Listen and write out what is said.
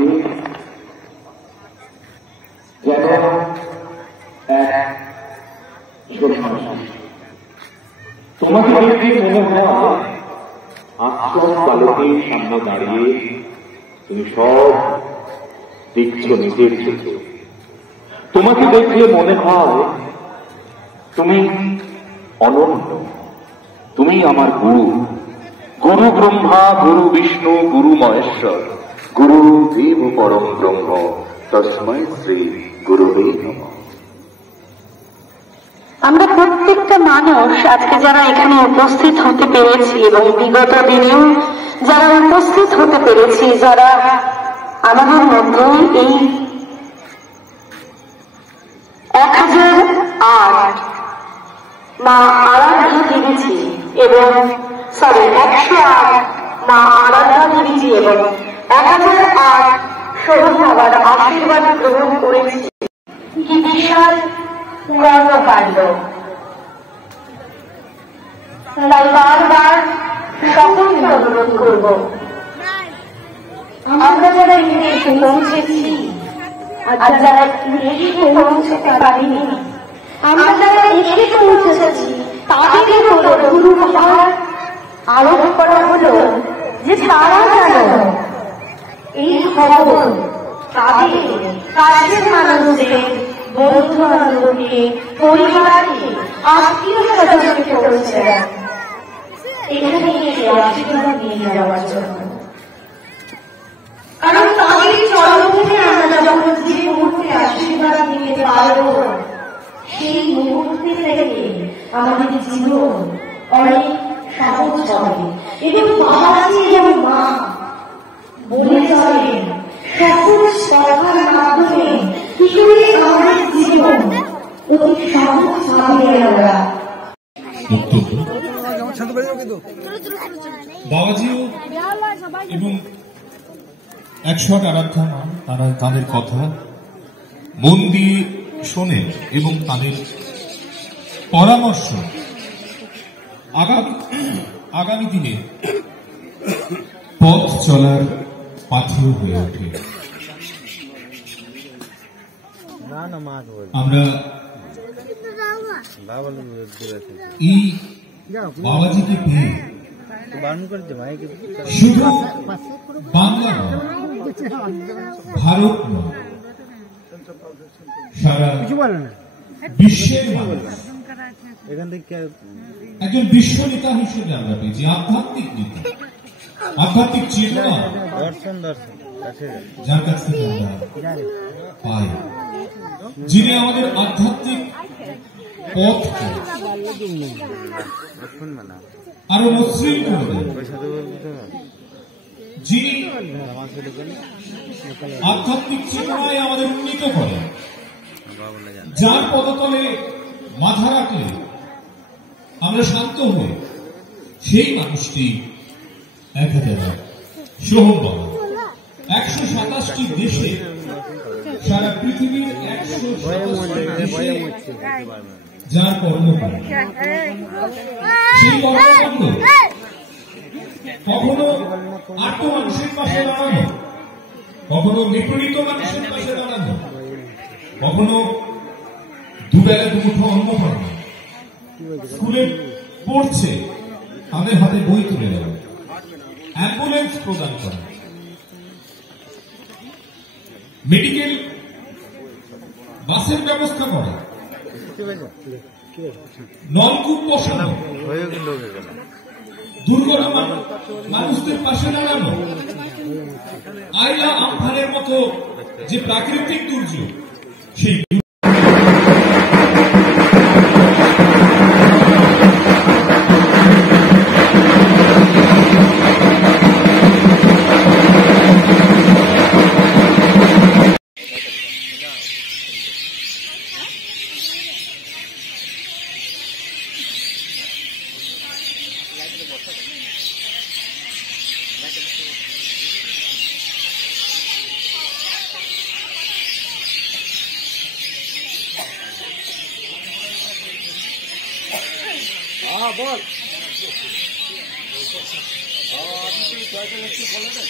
পাচ্ছি যেন তোমাকে দেখে মনে হয় আশ্রম বালকের সামনে দাঁড়িয়ে তুমি সব দেখছ নিজের চোখে। তোমাকে দেখলে মনে হয় তুমি অনন্য, তুমি আমার গুরু, গুরু ব্রহ্মা, গুরু বিষ্ণু, গুরু মহেশ্বর, গুরু দেব পরম ব্রহ্ম, তস্মৈ শ্রী গুরুবে নমঃ। আমরা প্রত্যেকটা মানুষ আজকে যারা এখানে উপস্থিত হতে পেরেছি এবং বিগত দিনেও যারা উপস্থিত হতে পেরেছি, যারা আমাদের মধ্যে এই 1008 মা আরাধ্যা দেবীজি এবং 108 মা আরাধ্যা দেবীজি এবং 1008 শহীদ বাবার আশীর্বাদ গ্রহণ করেছি। কি বিশাল কর্মকাণ্ড! তাই বারবার সকলকে অনুরোধ করব, আমরা যারা এসে পৌঁছেছি আর যারা এসে পৌঁছতে পারিনি, আমরা যারা এসে পৌঁছেছি তাদের উপর গুরু ভার আরোপ করা হলো যে তারা যেন এই খবর তাদের কাছের মানুষদের, বন্ধু বান্ধবকে, পরিবারকে, আত্মীয় স্বজনকে পৌঁছে দেন এখানে এসে আশীর্বাদ নিয়ে যাওয়ার জন্য। কারণ তাদের চরমে আমরা যখন যে মুহূর্তে আশীর্বাদ নিতে পারব, সেই মুহূর্তে থেকে আমাদের জীবন অনেক সহজ হবে এবং বাবাজি এবং মা বলে চলেন সকল কথার মাধ্যমে কি করে আমাদের জীবন অতি সহজ হবে। আমরা বাবাজিও এবং 108 আরাধ্যা মা তারা তাদের কথা মন দিয়ে শোনেন এবং তাদের পরামর্শ আগামী দিনে পথ চলার পাথেয় হয়ে ওঠে। আমরা এই বাবাজিকে পেয়ে শুধু বাংলা নয়, ভারত নয়, সারা বিশ্বের মানুষ একজন বিশ্ব নেতা হিসেবে আমরা পেয়েছি। আধ্যাত্মিক নেতা, আধ্যাত্মিক চেতনা যার কাছ থেকে আমরা পাই, যিনি আমাদের আধ্যাত্মিক পথকে আরো মসৃণ করে দেন, যিনি আধ্যাত্মিক চেতনায় আমাদের উন্নীত করেন, যার পদতলে মাথা রাখলে আমরা শান্ত হই, সেই মানুষটি 1000 সোহম বাবা 127টি দেশে, সারা পৃথিবীর 127টি দেশে যার কর্মকাণ্ড, সেই কর্মকাণ্ড কখনো আর্ত মানুষের পাশে দাঁড়ানো, কখনো নিপীড়িত মানুষের পাশে দাঁড়ানো, কখনো দুবেলা দুমুঠো অন্ন পানো, স্কুলে পড়ছে তাদের হাতে বই তুলে দেওয়া, অ্যাম্বুলেন্স প্রদান করা, মেডিকেল বাসের ব্যবস্থা করা, নলকূপ বসানো, দুর্গত মানুষদের পাশে দাঁড়ানো, আইলা আমফানের মতো যে প্রাকৃতিক দুর্যোগ, সেই বল আপনি বলে দেন।